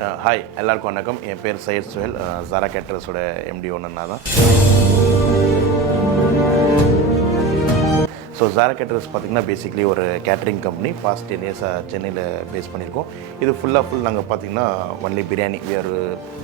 Hi எல்லாருக்கும் வணக்கம். என் பேர் சையத் சுஹேல். ஜாரா கேட்டரஸோட எம்டி ஒன்றுனா தான். ஸோ ஜாரா கேட்டரஸ் பார்த்திங்கன்னா பேசிக்கலி ஒரு கேட்ரிங் கம்பெனி. பாஸ்ட் 10 இயர்ஸாக சென்னையில் பேஸ் பண்ணியிருக்கோம். இது ஃபுல்லாக நாங்கள் பார்த்திங்கன்னா only biryani. We are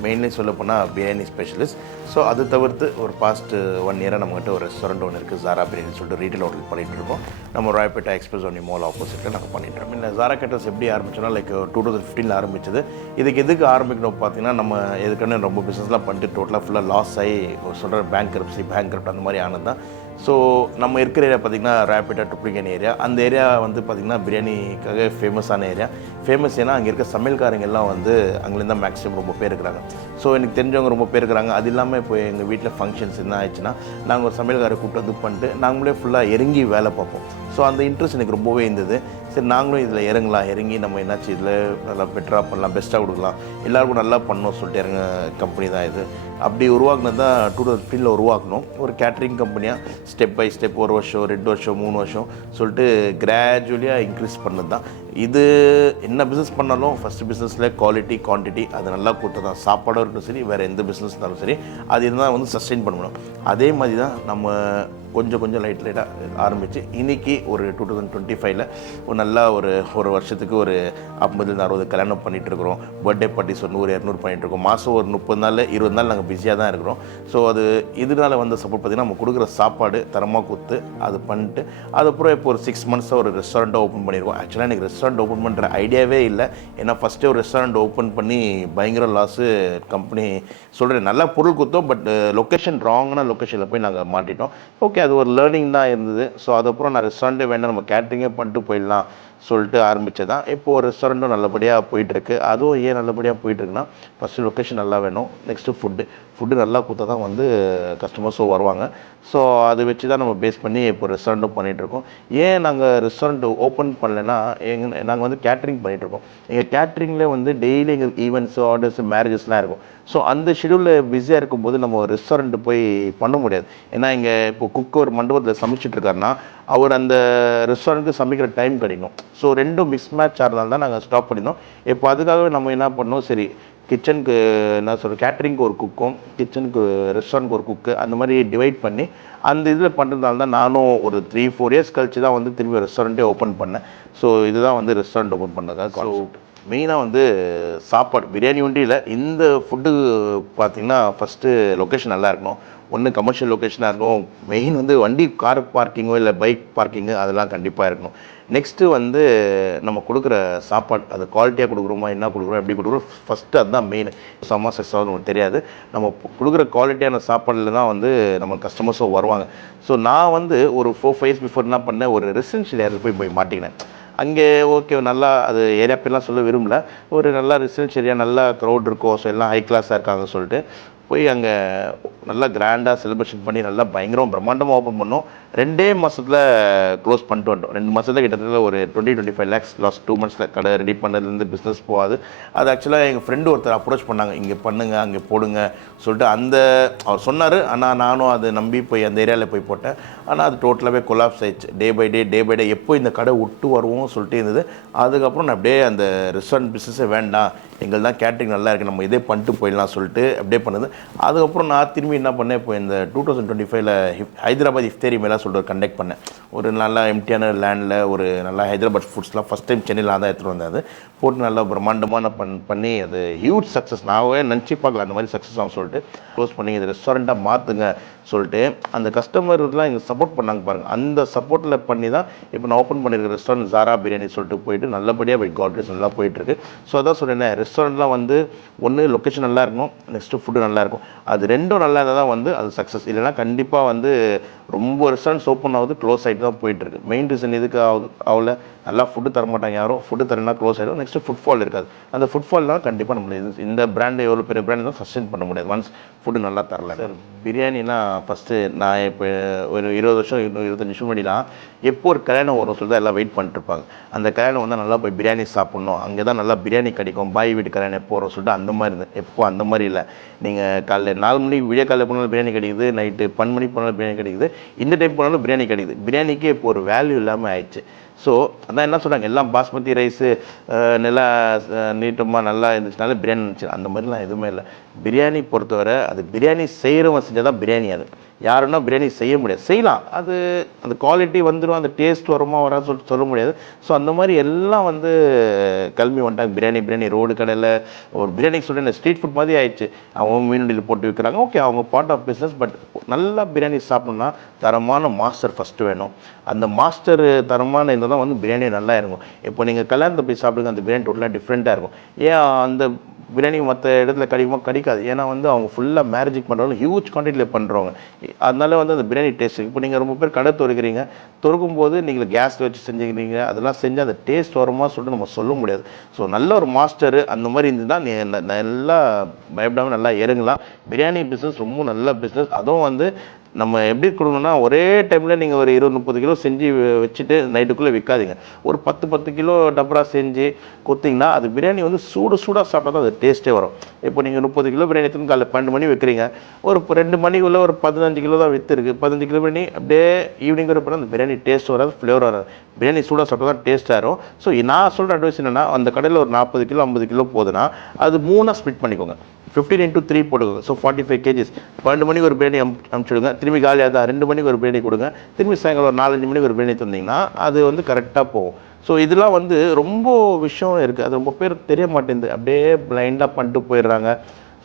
mainly சொல்ல போனால் பிரியாணி ஸ்பெஷலிஸ்ட். ஸோ அது தவிர்த்து ஒரு பாஸ்ட் 1 இயராக நம்மகிட்ட ஒரு ரெஸ்டாரண்ட் ஒன்று இருக்குது, ஜாரா பிரியாணி சொல்லிட்டு ரீட்டைல் ஹோட்டல் பண்ணிகிட்டு இருக்கோம். நம்ம ராயப்பேட்டா எக்ஸ்பிரஸ் ஒன்னி மால் ஆப்போசிட்டில் நாங்கள் பண்ணிட்டு இருக்கோம். இல்லை ஜாரா கேட்டரஸ் எப்படி ஆரம்பிச்சோன்னா 2015 ஆரம்பிச்சது. இதுக்கு எதுக்கு ஆரம்பிக்கணும் பார்த்தீங்கன்னா, நம்ம எதுக்குன்னு ரொம்ப பிஸ்னஸ்லாம் பண்ணிட்டு டோட்டலாக ஃபுல்லாக லாஸ் ஆகி சொல்கிற பேங்க் அந்த மாதிரி ஆனது தான். ஸோ நம்ம இருக்கிற ஏரியா பார்த்திங்கன்னா ராயப்பேட்டா ட்ரிப்ளிகேன் ஏரியா. அந்த ஏரியா வந்து பார்த்திங்கன்னா பிரியாணிக்காக ஃபேமஸான ஏரியா. ஃபேமஸ் ஏன்னா அங்கே இருக்க சமையல்காரங்க எல்லாம் வந்து அங்கேருந்து தான் மேக்ஸிமம் ரொம்ப பேர் இருக்கிறாங்க. ஸோ எனக்கு தெரிஞ்சவங்க ரொம்ப பேர் இருக்கிறாங்க. அது இல்லாமல் இப்போ எங்கள் வீட்டில் ஃபங்க்ஷன்ஸ் என்ன ஆயிடுச்சுன்னா நாங்கள் ஒரு சமையல்காரை கூப்பிட்டு வந்து பண்ணிட்டு நாங்களே ஃபுல்லாக இறங்கி வேலை பார்ப்போம். ஸோ அந்த இன்ட்ரெஸ்ட் எனக்கு ரொம்பவே இருந்தது. சரி நாங்களும் இதில் இறங்கி நம்ம என்னாச்சு இதில் நல்லா பெட்டராக பண்ணலாம், பெஸ்ட்டாக கொடுக்கலாம், எல்லாருக்கும் நல்லா பண்ணணும் சொல்லிட்டு இறங்க கம்பெனி தான் இது. அப்படி உருவாக்குனது தான் 2015 உருவாக்கணும். ஒரு கேட்ரிங் கம்பெனியாக ஸ்டெப் பை ஸ்டெப் 1 வருஷம் 2 வருஷம் 3 வருஷம் சொல்லிட்டு கிராஜுவலியாக இன்க்ரீஸ் பண்ணது தான். இது என்ன பிஸ்னஸ் பண்ணாலும் ஃபஸ்ட்டு பிஸ்னஸில் குவாலிட்டி குவான்டிட்டி அது நல்லா கொடுத்தா தான். சாப்பாடும் இருக்கட்டும் சரி, வேறு எந்த பிஸ்னஸ் இருந்தாலும் சரி, அது இருந்தால் வந்து சஸ்டெயின் பண்ணணும். அதே மாதிரி தான் நம்ம கொஞ்சம் லைட்டாக ஆரம்பித்து இன்றைக்கி ஒரு 2025 ஒரு நல்லா ஒரு வருஷத்துக்கு ஒரு 50-60 கல்யாணம் பண்ணிகிட்ருக்குறோம். பர்த்டே பார்ட்டிஸ் ஒரு 100-200 பண்ணிகிட்ருக்கோம். மாதம் ஒரு 30 நாள் 20 நாள் நாங்கள் பிஸியாக தான் இருக்கிறோம். ஸோ அது இதனால் வந்து சப்போர்ட் பார்த்திங்கன்னா நம்ம கொடுக்குற சாப்பாடு தரமாக கொடுத்து அது பண்ணிட்டு அதுக்கப்புறம் இப்போ ஒரு 6 மந்த்ஸாக ஒரு ரெஸ்டாரண்ட்டாக ஓப்பன் பண்ணியிருக்கோம். ஆக்சுவலாக எனக்கு ரெஸ்டாரண்ட் ஓப்பன் பண்ணுற ஐடியாவே இல்லை. ஏன்னா ஃபஸ்ட்டே ஒரு ரெஸ்டாரண்ட் ஓப்பன் பண்ணி பயங்கர லாஸு. கம்பெனி சொல்கிறேன் நல்லா பொருள் கொடுத்தோம், பட் லொக்கேஷன் ராங்கான லொக்கேஷனில் போய் நாங்கள் மாட்டிட்டோம். ஓகே, அது ஒரு லேர்னிங் தான் இருந்தது. ஸோ அதுக்கப்புறம் நான் ரெஸ்டாரண்ட்டே வேண்டாம், நம்ம கேட்ரிங்கே பண்ணிட்டு போயிடலாம் சொல்லிட்டு ஆரம்பித்தது தான். இப்போது ஒரு ரெஸ்டாரண்ட்டும் நல்லபடியாக போயிட்டுருக்கு. அதுவும் ஏன் நல்லபடியாக போயிட்டுருக்குன்னா, ஃபஸ்ட்டு லொக்கேஷன் நல்லா வேணும், நெக்ஸ்ட்டு ஃபுட்டு நல்லா கொடுத்தா தான் வந்து கஸ்டமர்ஸும் வருவாங்க. ஸோ அதை வச்சு தான் நம்ம பேஸ் பண்ணி இப்போ ரெஸ்டாரண்ட்டும் பண்ணிகிட்ருக்கோம். ஏன் நாங்கள் ரெஸ்டாரண்ட் ஓப்பன் பண்ணலைன்னா, நாங்கள் வந்து கேட்ரிங் பண்ணிகிட்ருக்கோம். எங்கள் கேட்ரிங்கில் வந்து டெய்லி எங்களுக்கு ஈவெண்ட்ஸு, ஆர்டர்ஸு, மேரேஜஸ்லாம் இருக்கும். ஸோ அந்த ஷெடியூலில் பிஸியாக இருக்கும்போது நம்ம ரெஸ்டாரண்ட்டு போய் பண்ண முடியாது. ஏன்னா இங்கே இப்போ குக் ஒரு மண்டபத்தில் சமைச்சிட்ருக்காருன்னா அவர் அந்த ரெஸ்டாரண்ட்டுக்கு சமைக்கிற டைம் கிடைக்கும். ஸோ ரெண்டும் மிஸ் மேட்ச் ஆகிறதால தான் நாங்கள் ஸ்டாப் பண்ணியிருந்தோம். இப்போ அதுக்காகவே நம்ம என்ன பண்ணோம், சரி கிச்சனுக்கு என்ன சொல்கிறோம், கேட்ரிங்க்கு ஒரு குக்கும், கிச்சனுக்கு ரெஸ்டாரண்ட்க்கு ஒரு குக்கு, அந்த மாதிரி டிவைட் பண்ணி அந்த இதில் பண்ணுறதால தான் நானும் ஒரு 3-4 இயர்ஸ் கழிச்சு தான் வந்து திரும்பி ரெஸ்டாரண்ட்டே ஓப்பன் பண்ணேன். ஸோ இதுதான் வந்து ரெஸ்டாரண்ட் ஓப்பன் பண்ணதுக்காக. ஸோ மெயினாக வந்து சாப்பாடு பிரியாணி ஒன்றும் இல்லை. இந்த ஃபுட்டு பார்த்திங்கன்னா ஃபஸ்ட்டு லொக்கேஷன் நல்லா இருக்கணும். ஒன்று கமர்ஷியல் லொக்கேஷனாக இருக்கும். மெயின் வந்து வண்டி கார் பார்க்கிங்கோ இல்லை பைக் பார்க்கிங்கு அதெல்லாம் கண்டிப்பாக இருக்கணும். நெக்ஸ்ட்டு வந்து நம்ம கொடுக்குற சாப்பாடு அது குவாலிட்டியாக கொடுக்குறோமா, என்ன கொடுக்குறோம், எப்படி கொடுக்குறோம், ஃபஸ்ட்டு அதுதான் மெயின். செம்ம சக்ஸஸ் நமக்கு தெரியாது. நம்ம கொடுக்குற குவாலிட்டியான சாப்பாடில் தான் வந்து நம்ம கஸ்டமர்ஸும் வருவாங்க. ஸோ நான் வந்து ஒரு 4-5 இயர்ஸ் பிஃபோர் என்ன பண்ணேன், ஒரு ரெசிடென்ஷியல் ஏரியா போய் மாட்டிக்கினேன். அங்கே ஓகே நல்லா அது ஏரியா பேர்லாம் சொல்ல விரும்பல. ஒரு நல்லா ரெசிடென்ஷியல் ஏரியா நல்லா க்ரௌட் இருக்கும். ஸோ எல்லாம் ஹை கிளாஸாக இருக்காங்க சொல்லிட்டு போய் அங்கே நல்லா கிராண்டாக செலிப்ரேஷன் பண்ணி நல்லா பயங்கரமாக பிரம்மாண்டமாக ஓப்பன் பண்ணோம். 2 மாதத்தில் க்ளோஸ் பண்ணிட்டு வந்துட்டோம். 2 மாதத்தில் கிட்டத்தட்ட ஒரு 20-25 lakhs லாஸ்ட் 2 monthஸில் கடை ரெடி பண்ணதுலேருந்து பிஸ்னஸ் போகாது. அது ஆக்சுவலாக எங்கள் ஃப்ரெண்டு ஒருத்தர் அப்ரோச் பண்ணாங்க, இங்கே பண்ணுங்கள் அங்கே போடுங்க சொல்லிட்டு. அவர் சொன்னார். ஆனால் நானும் அதை நம்பி போய் அந்த ஏரியாவில் போய் போட்டேன். ஆனால் அது டோட்டலாகவே கொலாப்ஸ் ஆயிடுச்சு. டே பை டே எப்போ இந்த கடை விட்டு வருவோம் சொல்லிட்டு இருந்தது. அதுக்கப்புறம் நான் அப்படியே அந்த ரெஸ்டாரண்ட் பிஸ்னஸே வேண்டாம், எங்கள் தான் கேட்ரிங் நல்லா இருக்குது, நம்ம இதே பண்ணிட்டு போயிடலாம் சொல்லிட்டு அப்படியே பண்ணுது. அதுக்கப்புறம் நான் திரும்பி என்ன பண்ணேன், இப்போ இந்த 2025 ஹைதராபாத் இஃப்தேரி மேலே சொல்லிட்டு கண்டக்ட் பண்ணேன். ஒரு நல்லா எம்டியான லேண்டில் ஒரு நல்லா ஹைதராபாத் ஃபுட்ஸ்லாம் ஃபஸ்ட் டைம் சென்னையில் தான் எடுத்துகிட்டு வந்தேன். அது போட்டு நல்லா பிரம்மாண்டமான பண்ணி அது ஹியூஜ் சக்ஸஸ். நானே நினச்சி பார்க்கல அந்த மாதிரி சக்ஸஸ் ஆகும் சொல்லிட்டு க்ளோஸ் பண்ணி இது ரெஸ்டாரண்ட்டாக மாற்றுங்க சொல்லிட்டு அந்த கஸ்டமர்லாம் எங்களுக்கு சப்போர்ட் பண்ணாங்க பாருங்கள். அந்த சப்போர்ட்டில் பண்ணி தான் இப்போ நான் ஓப்பன் பண்ணியிருக்க ரெஸ்டாரண்ட் ஜாரா பிரியாணி சொல்லிட்டு போயிட்டு நல்லபடியாக பை காட்ரேஸ் நல்லா போயிட்டுருக்கு. ஸோ அதான் சொல்கிறேன், ரெஸ்டாரண்ட்லாம் வந்து ஒன்று லொக்கேஷன் நல்லா இருக்கணும், நெக்ஸ்ட்டு ஃபுட்டு நல்லா இருக்கும். அது ரெண்டும் நல்லா இருந்தால் தான் வந்து அது சக்ஸஸ். இல்லைனா கண்டிப்பாக வந்து ரொம்ப ரெஸ்டாரண்ட்ஸ் ஓப்பன் ஆகுது, க்ளோஸ் ஆகிட்டு தான் போயிட்டுருக்கு. மெயின் ரீசன் எதுக்கு ஆகல, நல்லா ஃபுட்டு தர மாட்டாங்க யாரும், ஃபுட்டு தரனா க்ளோஸ் ஆகிடும். நெக்ஸ்ட்டு ஃபுட்ஃபால் இருக்காது. அந்த ஃபுட்ஃபால்னால் கண்டிப்பாக நம்மள இந்த பிராண்டு எவ்வளோ பெரிய பிராண்ட் தான் சஸ்டெயின் பண்ண முடியாது ஒன்ஸ் ஃபுட்டு நல்லா தரல. சார் பிரியாணினா ஃபஸ்ட்டு நான் இப்போ ஒரு 20 வருஷம் 25 வருஷம் முன்னாடிலாம் எப்போ ஒரு கல்யாணம் வரும் சொல்லி தான் எல்லாம் வெயிட் பண்ணிட்டுருப்பாங்க. அந்த கல்யாணம் வந்து நல்லா போய் பிரியாணி சாப்பிட்ணும், அங்கே தான் நல்லா பிரியாணி கிடைக்கும், பாய் வீட்டு கல்யாணம் எப்போ வரும் சொல்லிட்டு அந்த மாதிரி இருந்தது. எப்போ அந்த மாதிரி இல்லை. நீங்கள் காலைல 4 மணிக்கு விடிய காலையில் போனாலும் பிரியாணி கிடைக்குது, நைட்டு 12 மணிக்கு போனாலும் பிரியாணி கிடைக்குது, இந்த டைம் போனாலும் பிரியாணி கிடைக்குது. பிரியாணிக்கு இப்போ ஒரு வேல்யூ இல்லாமல் ஆயிடுச்சு. ஸோ அதான் என்ன சொல்கிறாங்க, எல்லாம் பாஸ்மதி ரைஸு நல்லா நீட்டமாக நல்லா இருந்துச்சுனால பிரியாணி இருந்துச்சு. அந்த மாதிரிலாம் எதுவுமே இல்லை. பிரியாணி பொறுத்தவரை அது பிரியாணி செய்கிறவன் செஞ்சால் தான் பிரியாணி. அது யாருன்னா பிரியாணி செய்ய முடியாது. செய்யலாம், அது அந்த குவாலிட்டி வந்துடும், அந்த டேஸ்ட் வருமா வரான்னு சொல்லிட்டு சொல்ல முடியாது. ஸோ அந்த மாதிரி எல்லாம் வந்து கிளம்பி வந்துட்டாங்க. பிரியாணி ரோடு கடையில் ஒரு பிரியாணி சொல்கிறேன், ஸ்ட்ரீட் ஃபுட் மாதிரி ஆயிடுச்சு. அவங்க மீனடியில் போட்டு விற்கிறாங்க. ஓகே, அவங்க பார்ட் ஆஃப் பிஸ்னஸ். பட் நல்லா பிரியாணி சாப்பிட்ணுன்னா தரமான மாஸ்டர் ஃபஸ்ட்டு வேணும். அந்த மாஸ்டர் தரமான இருந்தால் தான் வந்து பிரியாணி நல்லா இருக்கும். இப்போ நீங்கள் கல்யாணத்தை போய் சாப்பிடுங்க, அந்த பிரியாணி டோட்டலாக டிஃப்ரெண்ட்டாக இருக்கும். ஏன் அந்த பிரியாணி மற்ற இடத்துல கிடைக்காது. ஏன்னா வந்து அவங்க ஃபுல்லாக மேரேஜுக்கு பண்ணுறவங்க ஹியூஜ் குவான்டிட்டியில் பண்ணுறவங்க. அதனால வந்து அந்த பிரியாணி டேஸ்ட். இப்போ நீங்கள் ரொம்ப பேர் கடை திறக்கிறீங்க, திறக்கும் போது நீங்கள் கேஸில் வச்சு செஞ்சுக்கிறீங்க, அதெல்லாம் செஞ்சு அந்த டேஸ்ட் வருமா சொல்லிட்டு நம்ம சொல்ல முடியாது. ஸோ நல்ல ஒரு மாஸ்டர் அந்த மாதிரி இருந்துதான் நீ நல்லா பயப்படாமல் நல்லா இறங்கலாம். பிரியாணி பிஸ்னஸ் ரொம்ப நல்ல பிஸ்னஸ். அதுவும் வந்து நம்ம எப்படி கொடுக்கணும்னா, ஒரே டைமில் நீங்கள் ஒரு 20-30 கிலோ செஞ்சு வச்சுட்டு நைட்டுக்குள்ளே விற்காதீங்க. ஒரு 10 கிலோ டபரா செஞ்சு கொடுத்தீங்கன்னா அது பிரியாணி வந்து சூடாக சாப்பிட்டா தான் அது டேஸ்ட்டே வரும். இப்போ நீங்கள் 30 கிலோ பிரியாணி எடுத்துன்னு காலைல 12 மணி வைக்கிறீங்க, ஒரு 2 மணிக்குள்ளே ஒரு 15 கிலோ தான் விற்றுருக்கு. 15 கிலோ பிரியாணி அப்படியே ஈவினிங் வரை போனால் அந்த பிரியாணி டேஸ்ட் வராது, ஃப்ளேவர் வராது. பிரியாணி சூடாக சாப்பிட்டா தான் டேஸ்ட்டாக இருக்கும். ஸோ நான் சொல்கிற அட்வைஸ் என்னென்னா, அந்த கடையில் ஒரு 40 கிலோ 50 கிலோ போகுதுன்னா அது 3 ஸ்ப்ளிட் பண்ணிக்கோங்க. 15 into 3 போடுங்க. So 45 kgs. 12 மணிக்கு ஒரு பிரியாணி அனுப்பிச்சுடுங்க, திரும்பி காலியாக தான் 2 மணிக்கு ஒரு பிரியாணி கொடுங்க, திரும்பி சாயங்காலம் ஒரு 4-5 மணிக்கு ஒரு பிரியாணி தந்தீங்கன்னா அது வந்து கரெக்டாக போகும். ஸோ இதெல்லாம் வந்து ரொம்ப விஷயம் இருக்குது, அது ரொம்ப பேர் தெரிய மாட்டேங்குது, அப்படியே பிளைண்டாக பண்ணிட்டு போயிடுறாங்க.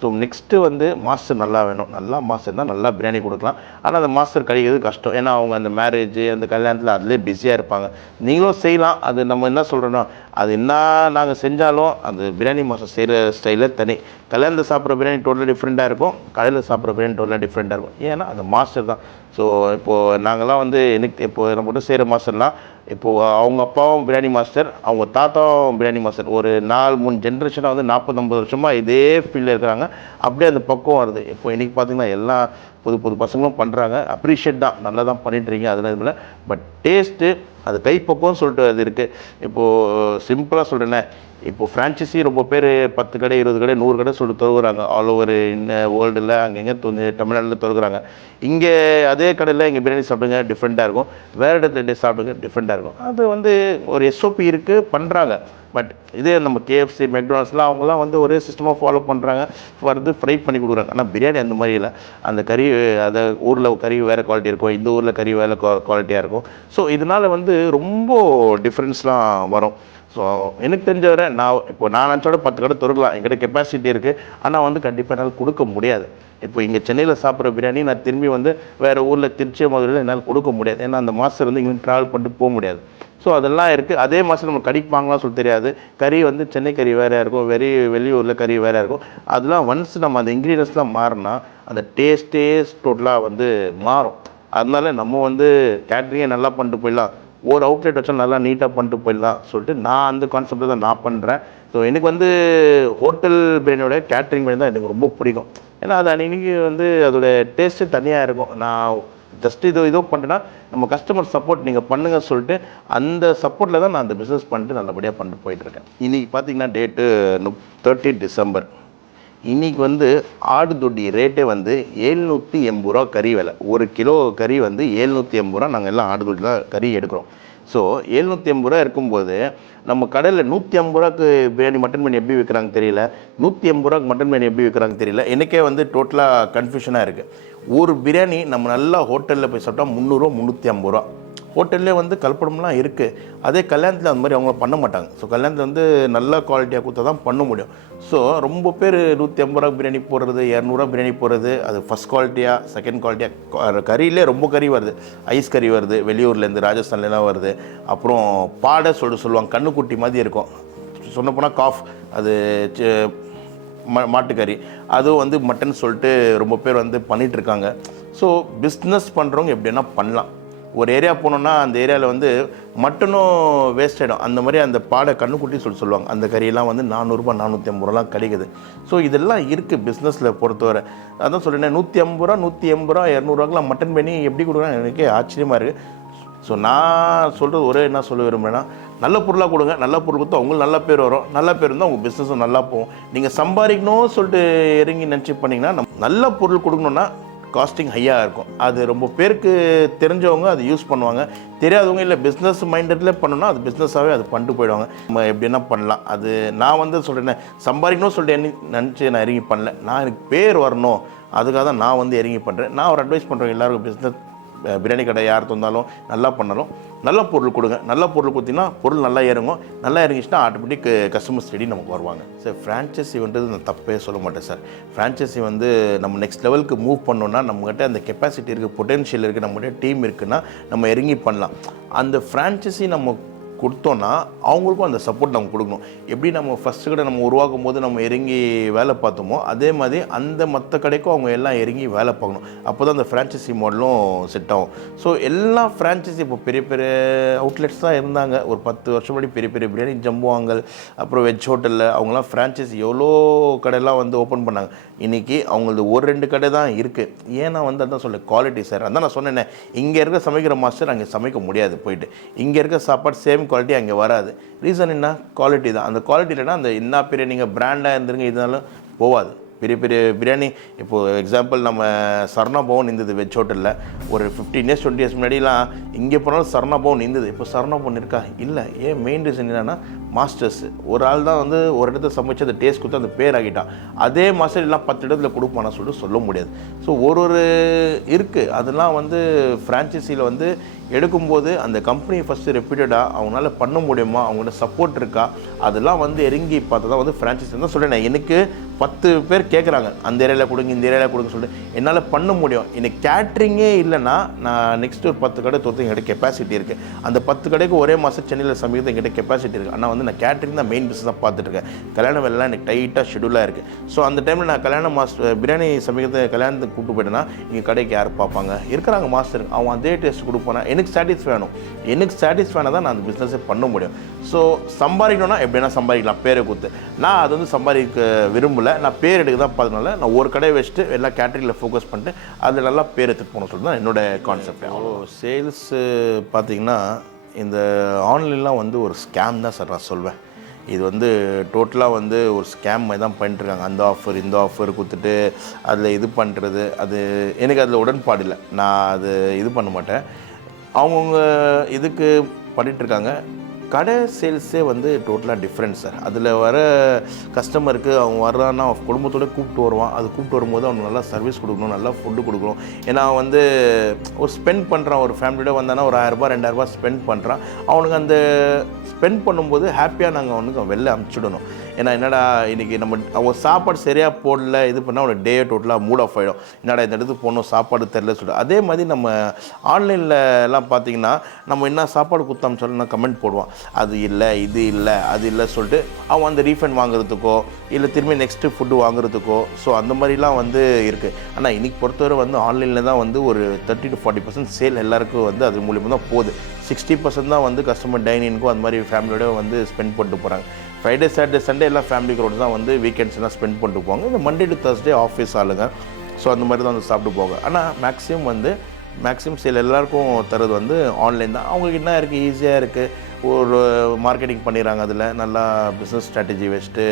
ஸோ நெக்ஸ்ட்டு வந்து மாஸ்டர் நல்லா வேணும். நல்லா மாஸ்டர் தான் நல்லா பிரியாணி கொடுக்கலாம். ஆனால் அந்த மாஸ்டர் கிடைக்கிறது கஷ்டம். ஏன்னா அவங்க அந்த மேரேஜ் அந்த கல்யாணத்தில் அதிலே பிஸியாக இருப்பாங்க. நீங்களும் செய்யலாம், அது நம்ம என்ன சொல்கிறோன்னா, அது என்ன நாங்கள் செஞ்சாலும் அந்த பிரியாணி மாஸ்டர் செய்கிற ஸ்டைலே தனி. கல்யாணத்தில் சாப்பிட்ற பிரியாணி டோட்டலாக டிஃப்ரெண்ட்டாக இருக்கும், கடையில் சாப்பிட்ற பிரியாணி டோட்டலாக டிஃப்ரெண்ட்டாக இருக்கும். ஏன்னா அந்த மாஸ்டர் தான். ஸோ இப்போது நாங்கள்லாம் வந்து எனக்கு இப்போது நம்ம மட்டும் செய்கிற மாஸ்டர்லாம், இப்போது அவங்க அப்பாவும் பிரியாணி மாஸ்டர், அவங்க தாத்தாவும் பிரியாணி மாஸ்டர். ஒரு 4-3 ஜென்ரேஷனாக வந்து 40-50 வருஷமாக இதே ஃபீல்டில் இருக்கிறாங்க. அப்படியே அந்த பக்குவம் வருது. இப்போ இன்றைக்கி பார்த்திங்கன்னா எல்லா புது பசங்களும் பண்ணுறாங்க. அப்ரிஷியேட் தான், நல்லா தான் பண்ணிட்டுருக்கீங்க, அதெல்லாம் இதில். பட் டேஸ்ட்டு அது கைப்பக்குவம்னு சொல்லிட்டு அது இருக்குது. இப்போது சிம்பிளாக சொல்கிறேன்னே, இப்போது ஃப்ரான்ச்சைஸி ரொம்ப பேர் 10 கடை 20 கடை 100 கடை சொல்லிட்டு திறகுறாங்க. ஆல் ஓவர் வேர்ல்டில் அங்கங்கே தமிழ்நாட்டில் திறகுறாங்க. இங்கே அதே கடையில் இங்கே பிரியாணி சாப்பிடுங்க, டிஃப்ரெண்ட்டாக இருக்கும். வேறு இடத்துல சாப்பிடுங்க, டிஃப்ரெண்ட்டாக இருக்கும். அது வந்து ஒரு எஸ்ஓபி இருக்குது, பண்ணுறாங்க. பட் இதே நம்ம கேஎஃப்சி மெக்டானல்ஸ்லாம் அவங்களாம் வந்து ஒரே சிஸ்டமாக ஃபாலோ பண்ணுறாங்க, வந்து ஃப்ரை பண்ணி கொடுக்குறாங்க. ஆனால் பிரியாணி அந்த மாதிரி இல்லை. அந்த கறி அதை ஊரில் கறி வேறு குவாலிட்டி இருக்கும், இந்த ஊரில் கறி வேறு குவாலிட்டியாக இருக்கும். ஸோ இதனால் வந்து ரொம்ப டிஃப்ரென்ஸ்லாம் வரும். ஸோ எனக்கு தெரிஞ்ச வரை நான் நினச்சோட 10 கடை திறக்கலாம், என்கிட்ட கெப்பாசிட்டி இருக்குது. ஆனால் வந்து கண்டிப்பாக என்னால் கொடுக்க முடியாது. இப்போ இங்கே சென்னையில் சாப்பிட்ற பிரியாணி நான் திரும்பி வந்து வேறு ஊரில் திருச்சி மதுரையில் என்னால் கொடுக்க முடியாது. ஏன்னா அந்த மாஸ்டர் வந்து இங்கே ட்ராவல் பண்ணிட்டு போக முடியாது. ஸோ அதெல்லாம் இருக்குது. அதே மாதம் நம்ம கறிக்கு வாங்கலாம் சொல்லி தெரியாது. கறி வந்து சென்னை கறி வேறையாக இருக்கும், வெளியூரில் கறி வேறையாக இருக்கும். அதெல்லாம் ஒன்ஸ் நம்ம அந்த இன்க்ரீடியன்ஸ்லாம் மாறினா அந்த டேஸ்ட்டே டோட்டலாக வந்து மாறும். அதனால நம்ம வந்து கேட்ரிங்கை நல்லா பண்ணிட்டு போயிடலாம், ஒரு அவுட்லெட் வச்சா நல்லா நீட்டாக பண்ணிட்டு போயிடலாம் சொல்லிட்டு நான் அந்த கான்செப்டில் தான் நான் பண்ணுறேன். ஸோ எனக்கு வந்து ஹோட்டல் பிரியாணியோட கேட்ரிங் பிரியாணி தான் எனக்கு ரொம்ப பிடிக்கும். ஏன்னா அது அன்றைக்கி வந்து அதோடய டேஸ்ட்டு தனியாக இருக்கும். நான் ஜஸ்ட் இதோ பண்ணுறேன்னா நம்ம கஸ்டமர் சப்போர்ட் நீங்கள் பண்ணுங்கள் சொல்லிட்டு அந்த சப்போர்ட்டில் தான் நான் அந்த பிஸ்னஸ் பண்ணிட்டு நல்லபடியாக பண்ணிட்டு போயிட்டுருக்கேன். இன்றைக்கி பார்த்திங்கன்னா டேட்டு 30 டிசம்பர். இன்றைக்கி வந்து ஆடு தொட்டி ரேட்டே வந்து 780 ரூபா கறி விலை. 1 கிலோ கறி வந்து 780 ரூபா. நாங்கள் எல்லாம் ஆடு தொட்டி தான் கறி எடுக்கிறோம். ஸோ 780 ரூபா இருக்கும்போது நம்ம கடையில் 150 ரூபாய்க்கு பிரியாணி மட்டன் பிரியாணி எப்படி விற்கிறாங்க தெரியல, 180 ரூபாய்க்கு மட்டன் பிரியாணி எப்படி விற்கிறாங்க தெரியல. எனக்கே வந்து டோட்டலாக கன்ஃபியூஷனாக இருக்குது. ஒரு பிரியாணி நம்ம நல்லா ஹோட்டலில் போய் சாப்பிட்டா 300 ரூபா 350 ரூபா. ஹோட்டல்லே வந்து கலப்படம்லாம் இருக்குது. அதே கல்யாணத்தில் அந்த மாதிரி அவங்க பண்ண மாட்டாங்க. ஸோ கல்யாணத்தில் வந்து நல்ல குவாலிட்டியாக கொடுத்தா தான் பண்ண முடியும். ஸோ ரொம்ப பேர் 150 ரூபா பிரியாணி போடுறது, 200 பிரியாணி போடுறது, அது ஃபஸ்ட் குவாலிட்டியாக செகண்ட் குவாலிட்டியாக. கறியிலே ரொம்ப கறி வருது, ஐஸ் கறி வருது, வெளியூர்லேருந்து ராஜஸ்தான்லாம் வருது. அப்புறம் பாடை சொல்லுவாங்க, கண்ணுக்குட்டி மாதிரி இருக்கும். சொன்னப்போனால் காஃப், அது மாட்டுக்கறி, அதுவும் வந்து மட்டன் சொல்லிட்டு ரொம்ப பேர் வந்து பண்ணிகிட்ருக்காங்க. ஸோ பிஸ்னஸ் பண்ணுறவங்க எப்படின்னா பண்ணலாம். ஒரு ஏரியா போனோன்னா அந்த ஏரியாவில் வந்து மட்டனும் வேஸ்ட் ஆகிடும். அந்த மாதிரி அந்த பாடை கண்ணுக்குட்டி சொல்லுவாங்க. அந்த கறியெல்லாம் வந்து 400 ரூபா 450 ரூபாலாம் கிடைக்குது. ஸோ இதெல்லாம் இருக்குது பிஸ்னஸில் பொறுத்தவரை. அதான் சொல்கிறேன், 150 ரூபா 180 ரூபா 200 ரூபாய்க்குலாம் மட்டன் பண்ணி எப்படி கொடுக்குறாங்க எனக்கே ஆச்சரியமாக இருக்குது. ஸோ நான் சொல்கிறது ஒரே என்ன சொல்ல விரும்புகிறேன்னா, நல்ல பொருளாக கொடுங்க. நல்ல பொருள் கொடுத்தா உங்களுக்கு நல்ல பேர் வரும். நல்ல பேர் இருந்தால் உங்கள் பிஸ்னஸும் நல்லா போகும். நீங்கள் சம்பாதிக்கணும்னு சொல்லிட்டு இறங்கி நினச்சி பண்ணிங்கன்னா, நல்ல பொருள் கொடுக்கணுன்னா காஸ்டிங் ஹையாக இருக்கும். அது ரொம்ப பேருக்கு தெரிஞ்சவங்க அதை யூஸ் பண்ணுவாங்க, தெரியாதவங்க இல்லை பிஸ்னஸ் மைண்டட்லேயே பண்ணணும்னா அது பிஸ்னஸாகவே அது பண்ணிட்டு போயிடுவாங்க. நம்ம எப்படின்னா பண்ணலாம். அது நான் வந்து சொல்கிறேன் சம்பாதிக்கணும்னு சொல்லிட்டு நினச்சி நான் இறங்கி பண்ணல. நான் எனக்கு பேர் வரணும், அதுக்காக தான் நான் வந்து இறங்கி பண்ணுறேன். நான் ஒரு அட்வைஸ் பண்ணுறேன் எல்லாருக்கும், பிஸ்னஸ் பிரியாணி கடை யார் தந்தாலும் நல்லா பண்ணாலும் நல்ல பொருள் கொடுங்க. நல்ல பொருள் கொடுத்தீங்கன்னா பொருள் நல்லா இறங்கும். நல்லா இறங்கிச்சுன்னா ஆட்டோமேட்டிக் கஸ்டமர்ஸ் ரெடி நமக்கு வருவாங்க. சார் ஃப்ரான்ச்சைஸி வந்துட்டு நான் தப்பே சொல்ல மாட்டேன் சார். ஃப்ரான்ச்சைஸி வந்து நம்ம நெக்ஸ்ட் லெவலுக்கு மூவ் பண்ணோன்னா நம்மகிட்ட அந்த கெப்பாசிட்டி இருக்குது, பொட்டென்ஷியல் இருக்குது, நம்மகிட்ட டீம் இருக்குன்னா நம்ம இறங்கி பண்ணலாம். அந்த ஃப்ரான்ச்சைஸி நம்ம கொடுத்தோன்னா அவங்களுக்கும் அந்த சப்போர்ட் நம்ம கொடுக்கணும். எப்படி நம்ம ஃபஸ்ட்டு கடை நம்ம உருவாக்கும் போது நம்ம இறங்கி வேலை பார்த்தோமோ அதே மாதிரி அந்த மற்ற கடைக்கும் அவங்க எல்லாம் இறங்கி வேலை பார்க்கணும். அப்போ தான் அந்த ஃப்ரான்ச்சைஸி மாடலும் செட் ஆகும். ஸோ எல்லா ஃப்ரான்ச்சைஸி இப்போ பெரிய பெரிய அவுட்லெட்ஸ் தான் இருந்தாங்க ஒரு 10 வருஷம் முன்னாடி. பெரிய பெரிய பிரியாணி ஜம்புவாங்கல் அப்புறம் வெஜ் ஹோட்டலில் அவங்களாம் ஃப்ரான்ச்சைஸி எவ்வளோ கடையெல்லாம் வந்து ஓப்பன் பண்ணாங்க. இன்றைக்கி அவங்களது 1-2 கடை தான் இருக்குது. ஏன்னா வந்து அதான் சொல்ல குவாலிட்டி சார். அதான் நான் சொன்னேன், இங்கே இருக்க சமைக்கிற மாஸ்டர் அங்கே சமைக்க முடியாது போயிட்டு. இங்கே இருக்க சாப்பாடு சேம் குவாலிட்டி அங்கே வராது. ரீசன் என்ன? குவாலிட்டி தான். அந்த குவாலிட்டி இல்லைன்னா அந்த என்ன பெரிய நீங்கள் பிராண்டாக இருந்துருங்க இதனாலும் போகாது. பெரிய பெரிய பிரியாணி இப்போது எக்ஸாம்பிள் நம்ம சரணா பவன் இருந்தது வெஜ் ஹோட்டலில் ஒரு 15 years 20 years முன்னாடிலாம் இங்கே போனாலும் சரணா பவன் இருந்தது. இப்போ சரணா பவன் இருக்கா? இல்லை. ஏன்? மெயின் ரீசன் என்னென்னா மாஸ்டர்ஸ் ஒரு ஆள் தான் வந்து ஒரு இடத்த சமைச்சு அந்த டேஸ்ட் கொடுத்து அந்த பேர் ஆகிட்டான். அதே மாஸ்டர் எல்லாம் 10 இடத்துல கொடுப்பான்னு சொல்லிட்டு சொல்ல முடியாது. ஸோ ஒரு இருக்குது. அதெல்லாம் வந்து ஃப்ரான்ச்சைஸியில் வந்து எடுக்கும்போது அந்த கம்பெனி ஃபஸ்ட்டு ரெப்யூட்டடாக அவங்களால பண்ண முடியுமா, அவங்களோட சப்போர்ட் இருக்கா, அதெல்லாம் வந்து இறங்கி பார்த்தா தான் வந்து ஃப்ரான்ச்சைஸி தான் சொல்கிறேன். எனக்கு 10 பேர் கேட்குறாங்க அந்த ஏரியாவில் கொடுங்க இந்த ஏரியாவில் கொடுங்க சொல்லிட்டு என்னால் பண்ண முடியும். எனக்கு கேட்ரிங்கே இல்லைன்னா நான் நெக்ஸ்ட் ஒரு 10 கடை தொத்து எங்கிட்ட கெப்பாசிட்டி இருக்குது. அந்த 10 கடைக்கு ஒரே மாதம் சென்னையில் சமைக்கிறது எங்கிட்ட கெப்பாசிட்டி இருக்குது. ஆனால் வந்து நான் கேட்ரிங் தான் மெயின் பிஸ்னஸ் தான் பார்த்துட்ருக்கேன். கல்யாண வேலைலாம் எனக்கு டைட்டாக ஷெடியூலாக இருக்குது. ஸோ அந்த டைமில் நான் கல்யாண மாஸ்டர் பிரியாணி சமைக்கிறது கல்யாணத்துக்கு கூப்பிட்டு போயிட்டேன்னா இங்கே கடைக்கு யார் பார்ப்பாங்க? இருக்கிறாங்க மாஸ்டர், அவன் அதே டேஸ்ட் கொடுப்பானா எனக்கு சாட்டிஸ்ஃபை ஆகணும். எனக்கு சாட்டிஸ்ஃபை ஆனால் தான் நான் அந்த பிஸ்னஸே பண்ண முடியும். ஸோ சம்பாதிக்கணும்னா எப்படின்னா சம்பாதிக்கலாம் பேரை கொடுத்து. நான் அது வந்து சம்பாதிக்க விரும்பலை. நான் பேர் எடுக்க தான் பார்த்ததுனால நான் ஒரு கடையை வச்சுட்டு எல்லா கேட்டரிங்கில் ஃபோக்கஸ் பண்ணிட்டு அதில் நல்லா பேர் எடுத்துகிட்டு போகணும்னு சொல்லிட்டு தான் என்னோடய கான்செப்ட். அவ்வளோ சேல்ஸு பார்த்திங்கன்னா இந்த ஆன்லைன்லாம் வந்து ஒரு ஸ்கேம் தான் சார் நான் சொல்வேன். இது வந்து டோட்டலாக வந்து ஒரு ஸ்கேம் மாதிரி தான் பண்ணிட்டுருக்காங்க. அந்த ஆஃபர் இந்த ஆஃபர் கொடுத்துட்டு அதில் இது பண்ணுறது, அது எனக்கு அதில் உடன்பாடு இல்லை. நான் அது இது பண்ண மாட்டேன். அவங்கவுங்க இதுக்கு பண்ணிகிட்ருக்காங்க. கடை சேல்ஸே வந்து டோட்டலாக டிஃப்ரெண்ட் சார். அதில் வர கஸ்டமருக்கு அவங்க வர்றான்னா குடும்பத்தோடு கூப்பிட்டு வருவான். அது கூப்பிட்டு வரும்போது அவனுக்கு நல்லா சர்வீஸ் கொடுக்கணும், நல்லா ஃபுட்டு கொடுக்கணும். ஏன்னா வந்து ஒரு ஸ்பெண்ட் பண்ணுறான், ஒரு ஃபேமிலியோட வந்தானா ஒரு 1000 ரூபாய் 2000 ரூபாய் ஸ்பெண்ட் பண்ணுறான். அவனுக்கு அந்த ஸ்பெண்ட் பண்ணும்போது ஹாப்பியாக நாங்கள் அவனுக்கு வெளில அனுப்பிச்சிடணும். ஏன்னா என்னடா இன்றைக்கி நம்ம அவன் சாப்பாடு சரியாக போடல இது பண்ணால் அவனுக்கு டே டோட்டலாக மூட் ஆஃப் ஆகிடும். என்னடா இந்த இடத்துக்கு போகணும் சாப்பாடு தெரில சொல்லிட்டு. அதே மாதிரி நம்ம ஆன்லைனில் எல்லாம் பார்த்திங்கன்னா நம்ம என்ன சாப்பாடு கொடுத்தான்னு சொல்லி நான் கமெண்ட் போடுவான். அது இல்லை இது இல்லை அது இல்லை சொல்லிட்டு அவன் அந்த ரீஃபண்ட் வாங்குறதுக்கோ இல்லை திரும்பி நெக்ஸ்ட்டு ஃபுட்டு வாங்குறதுக்கோ ஸோ அந்த மாதிரிலாம் வந்து இருக்குது. ஆனால் இன்றைக்கி பொறுத்தவரை வந்து ஆன்லைனில் தான் வந்து ஒரு 30 to 40% சேல் எல்லாருக்கும் வந்து அது மூலியமாக தான் போகுது. 60% தான் வந்து கஸ்டமர் டைனிங்க்கும் அந்த மாதிரி ஃபேமிலியோட வந்து ஸ்பெண்ட் பண்ணிட்டு போகிறாங்க. ஃப்ரைடே சாட்டர்டே சண்டே எல்லாம் ஃபேமிலி க்ரௌட் தான் வந்து வீக்கெண்ட்ஸ் எல்லாம் ஸ்பெண்ட் பண்ணிட்டு போவாங்க. இந்த மண்டே டு தர்ஸ்டே ஆஃபீஸ் ஆளுங்க ஸோ அந்த மாதிரி தான் வந்து சாப்பிட்டு போவாங்க. ஆனால் மேக்ஸிமம் சேல் எல்லாருக்கும் தரது வந்து ஆன்லைன் தான். அவங்களுக்கு என்ன இருக்குது, ஈஸியாக இருக்குது. ஒரு மார்க்கெட்டிங் பண்ணிடுறாங்க. அதில் நல்லா பிஸ்னஸ் ஸ்ட்ராட்டஜி வச்சுட்டு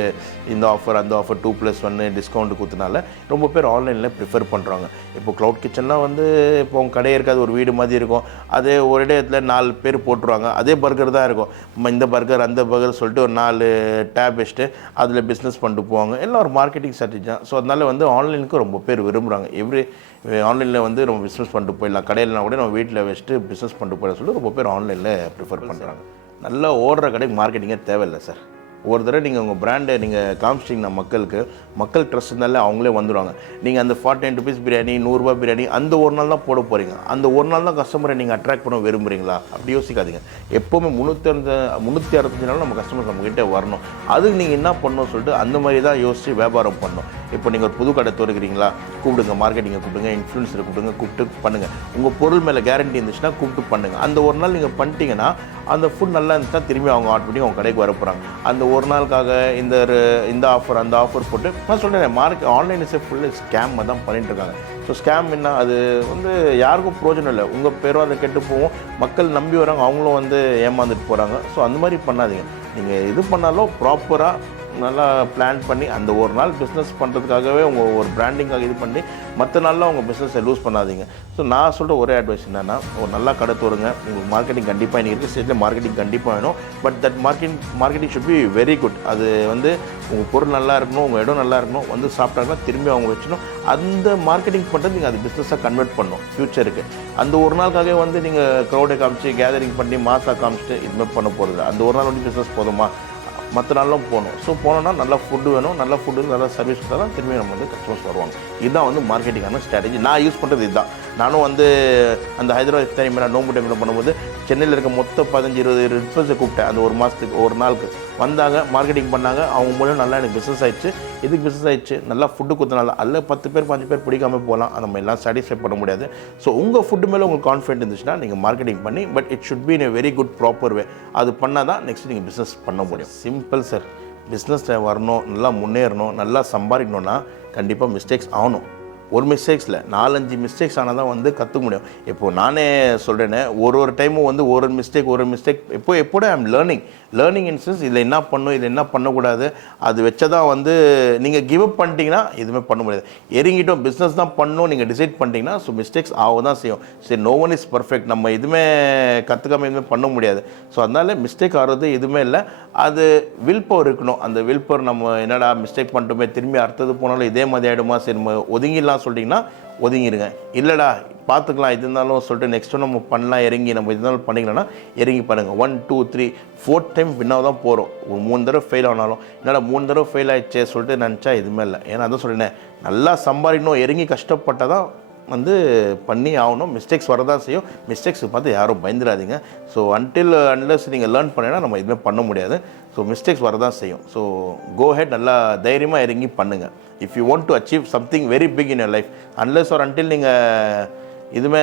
இந்த ஆஃபர் அந்த ஆஃபர் 2+1 டிஸ்கவுண்ட் கொடுத்தனால ரொம்ப பேர் ஆன்லைனில் ப்ரிஃபர் பண்ணுறாங்க. இப்போ க்ளவுட் கிச்சன்லாம் வந்து இப்போ அவங்க கடையே இருக்காது, ஒரு வீடு மாதிரி இருக்கும். அதே ஒரு இடத்துல 4 பேர் போட்டுருவாங்க. அதே பர்கர் தான் இருக்கும். இந்த பர்கர் அந்த பர்கர் சொல்லிட்டு ஒரு 4 டேப் வச்சுட்டு அதில் பிஸ்னஸ் பண்ணிட்டு போவாங்க. எல்லாம் ஒரு மார்க்கெட்டிங் ஸ்ட்ராட்டஜி தான். ஸோ அதனால் வந்து ஆன்லைனுக்கு ரொம்ப பேர் விரும்புகிறாங்க. ஆன்லைனில் வந்து நம்ம பிஸ்னஸ் பண்ணிட்டு போயிடலாம், கடையிலனா கூட நம்ம வீட்டில் வச்சுட்டு பிஸ்னஸ் பண்ணிட்டு போயிடலாம் சொல்லி ரொம்ப பேர் ஆன்லைனில் ப்ரிஃபர் பண்ணுறாங்க. நல்லா ஓடுற கடைக்கு மார்க்கெட்டிங்கே தேவையில்லை சார். ஒரு தடவை நீங்கள் உங்கள் பிராண்டை நீங்கள் காமிச்சிட்டிங்கன்னா மக்கள் ட்ரஸ்ட் இருந்தாலே அவங்களே வந்துடுவாங்க. நீங்கள் அந்த 49 rupees பிரியாணி 100 ரூபா பிரியாணி அந்த ஒரு நாள் தான் போட போகிறீங்க. அந்த ஒரு நாள் தான் கஸ்டமரை நீங்கள் அட்ராக்ட் பண்ண விரும்புகிறீங்களா? அப்படி யோசிக்காதீங்க. எப்போவுமே 365 நாள் நம்ம கஸ்டமர்ஸ் நம்மக்கிட்ட வரணும். அதுக்கு நீங்கள் என்ன பண்ணணும்னு சொல்லிட்டு அந்த மாதிரி தான் யோசித்து வியாபாரம் பண்ணணும். இப்போ நீங்கள் ஒரு புது கடை திறக்கிறீங்களா, கூப்பிடுங்க, மார்க்கெட்டிங்கை கூப்பிடுங்க, இன்ஃப்ளூயன்ஸரை கூப்பிட்டு பண்ணுங்கள். உங்கள் பொருள் மேலே கேரண்டி இருந்துச்சுன்னா கூப்பிட்டு பண்ணுங்கள். அந்த ஒரு நாள் நீங்கள் பண்ணிட்டீங்கன்னா அந்த ஃபுட் நல்லா இருந்துச்சுன்னா திரும்பி அவங்க ஆர்டர் பண்ணி அவங்க கடைக்கு வர போகிறாங்க. அந்த ஒரு நாளுக்காக இந்த ஆஃபர் அந்த ஆஃபர் போட்டு நான் சொல்கிறேன் ஆன்லைன் ஃபுல்லாக ஸ்கேம் தான் பண்ணிட்டு இருக்காங்க. ஸோ ஸ்கேம் என்ன, அது வந்து யாருக்கும் பிரோஜனம் இல்லை. உங்கள் பேரும் அதை கெட்டு போகும், மக்கள் நம்பி வராங்க, அவங்களும் வந்து ஏமாந்துட்டு போகிறாங்க. ஸோ அந்த மாதிரி பண்ணாதீங்க. நீங்கள் இது பண்ணாலும் ப்ராப்பராக நல்லா பிளான் பண்ணி அந்த ஒரு நாள் பிஸ்னஸ் பண்ணுறதுக்காகவே உங்கள் ஒரு பிராண்டிங்காக இது பண்ணி மற்ற நாளில் உங்கள் பிஸ்னஸை லூஸ் பண்ணாதீங்க. ஸோ நான் சொல்கிற ஒரே அட்வைஸ் என்னென்னா, ஒரு நல்லா கடை தோறுங்க. உங்களுக்கு மார்க்கெட்டிங் கண்டிப்பாக இன்றைக்கி இருக்க ஸ்டேஜில் மார்க்கெட்டிங் கண்டிப்பாக வேணும். But that marketing should be very good. அது வந்து உங்கள் பொருள் நல்லா இருக்கணும், உங்கள் இடம் நல்லா இருக்கணும், வந்து சாப்பிட்டாங்கன்னா திரும்பி அவங்க வச்சுணும். அந்த மார்க்கெட்டிங் பண்ணுறது நீங்கள் அது பிஸ்னஸாக கன்வெர்ட் பண்ணணும் ஃப்யூச்சருக்கு. அந்த ஒரு நாளுக்காகவே வந்து நீங்கள் க்ரௌடை காமிச்சு கேதரிங் பண்ணி மாசாக காமிச்சிட்டு இதுமாதிரி பண்ண போகிறது. அந்த ஒரு நாள் வந்து பிஸ்னஸ் போதுமா, மற்ற நாளும் போகணும். ஸோ போனோன்னா நல்லா ஃபுட்டு வேணும், நல்ல ஃபுட்டு நல்லா சர்வீஸ் கொடுத்தா தான் திரும்பி நம்ம வந்து கஸ்டமர்ஸ் வருவாங்க. இதுதான் வந்து மார்க்கெட்டிங்கான ஸ்ட்ராட்டஜி. நான் யூஸ் பண்ணுறது இதுதான். நானும் வந்து அந்த ஹைதராபாத் இஃப்தாரி மேலே நோம்பு டைமில் பண்ணும்போது சென்னையில் இருக்க மொத்த 15-20 ரிட்ஸை கூப்பிட்டேன். அந்த ஒரு மாதத்துக்கு ஒரு நாளுக்கு வந்தாங்க, மார்க்கெட்டிங் பண்ணாங்க. அவங்க மூலம் நல்லா எனக்கு பிஸ்னஸ் ஆயிடுச்சு. இதுக்கு பிஸ்னஸ் ஆயிடுச்சு, நல்லா ஃபுட்டு கொடுத்தனால அல்ல 10 பேர் 5 பேர் பிடிக்காமல் போகலாம். நம்ம எல்லாம் சாட்டிஸ்ஃபை பண்ண முடியாது. ஸோ உங்கள் ஃபுட்டு மேலே உங்களுக்கு கான்ஃபிடென்ட் இருந்துச்சுன்னா நீங்கள் மார்க்கெட்டிங் பண்ணி, but it should be in a very good proper way. அது பண்ணால் தான் நெக்ஸ்ட் நீங்கள் பிஸ்னஸ் பண்ண முடியும். Simple sir. பிஸ்னஸில் வரணும், நல்லா முன்னேறணும், நல்லா சம்பாதிக்கணுன்னா கண்டிப்பாக மிஸ்டேக்ஸ் ஆகணும். ஒரு மிஸ்டேக்ஸில் 4-5 மிஸ்டேக்ஸ் ஆனால் தான் வந்து கற்றுக்க முடியும். இப்போது நானே சொல்கிறேன்னே ஒரு டைமும் வந்து ஒரு மிஸ்டேக் எப்போட I am learning in sense இதில் என்ன பண்ணணும், இதில் என்ன பண்ணக்கூடாது, அது வச்சதான் வந்து நீங்கள் கிவ் அப் பண்ணிட்டீங்கன்னா எதுவுமே பண்ண முடியாது. இறங்கிட்டோம் பிஸ்னஸ் தான் பண்ணணும் நீங்கள் டிசைட் பண்ணிட்டீங்கன்னா ஸோ மிஸ்டேக்ஸ் ஆக தான் செய்யும். சரி, நோ ஒன் இஸ் பர்ஃபெக்ட். நம்ம எதுவுமே கற்றுக்காமல் எதுவுமே பண்ண முடியாது. ஸோ அதனால மிஸ்டேக் ஆகிறது எதுவுமே இல்லை. அது வில் பவர் இருக்கணும். அந்த வில் பவர் நம்ம என்னடா மிஸ்டேக் பண்ணிட்டோமே திரும்பி அடுத்தது போனாலும் இதே மாதிரி ஆகிடுமா, சரி நம்ம ஒதுங்கிடலாம் சொல்லிட்டிங்கன்னா ஒதுங்கிடுங்க. இல்லைடா பார்த்துக்கலாம் இது இருந்தாலும் சொல்லிட்டு நெக்ஸ்ட்டு நம்ம பண்ணலாம், இறங்கி நம்ம இருந்தாலும் பண்ணிக்கலாம்னா இறங்கி பண்ணுங்கள். 1 2 3 4 டைம் வின்னாக தான் போகிறோம். ஒரு 3 தடவை ஃபெயில் ஆனாலும் என்னடா 3 தடவை ஃபெயில் ஆகிடுச்சே சொல்லிட்டு நினச்சா எதுவுமே இல்லை. ஏன்னா அதான் சொல்லினேன், நல்லா சம்பாதிக்கணும், இறங்கி கஷ்டப்பட்டால் தான் வந்து பண்ணி ஆகணும். மிஸ்டேக்ஸ் வரதான் செய்யும். மிஸ்டேக்ஸ் பார்த்து யாரும் பயந்துடாதீங்க. ஸோ அன்லெஸ் நீங்கள் லேர்ன் பண்ணினா நம்ம எதுவுமே பண்ண முடியாது. ஸோ மிஸ்டேக்ஸ் வரதான் செய்யும். ஸோ கோ ஹெட், நல்லா தைரியமாக இறங்கி பண்ணுங்கள். If you want to achieve something very big in your life, unless or until நீங்கள் இதுவுமே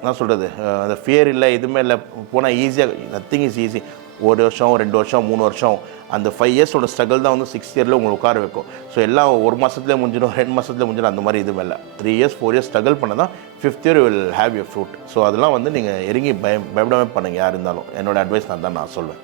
என்ன சொல்கிறது, அந்த ஃபியர் இல்லை எதுவுமே இல்லை போனால் ஈஸியாக, நத்திங் இஸ் ஈஸி. 1 வருஷம் 2 வருஷம் 3 வருஷம் அந்த 5 இயர்ஸோட ஸ்ட்ரகிள் தான் வந்து 6th இயரில் உங்களுக்கு உட்கார வைக்கும். ஸோ எல்லாம் ஒரு மாதத்துலேயே முடிஞ்சிடும், 2 மாதத்துலேயே முடிஞ்சிடும், அந்த மாதிரி இதுவும் இல்லை. 3 years 4 years ஸ்ட்ரகிள் பண்ண தான் 5th year will have your fruit. So அதெல்லாம் வந்து நீங்கள் இறங்கி பயப்படாமல் பண்ணுங்கள் யார் இருந்தாலும். என்னோடய அட்வைஸ் நான் சொல்வேன்.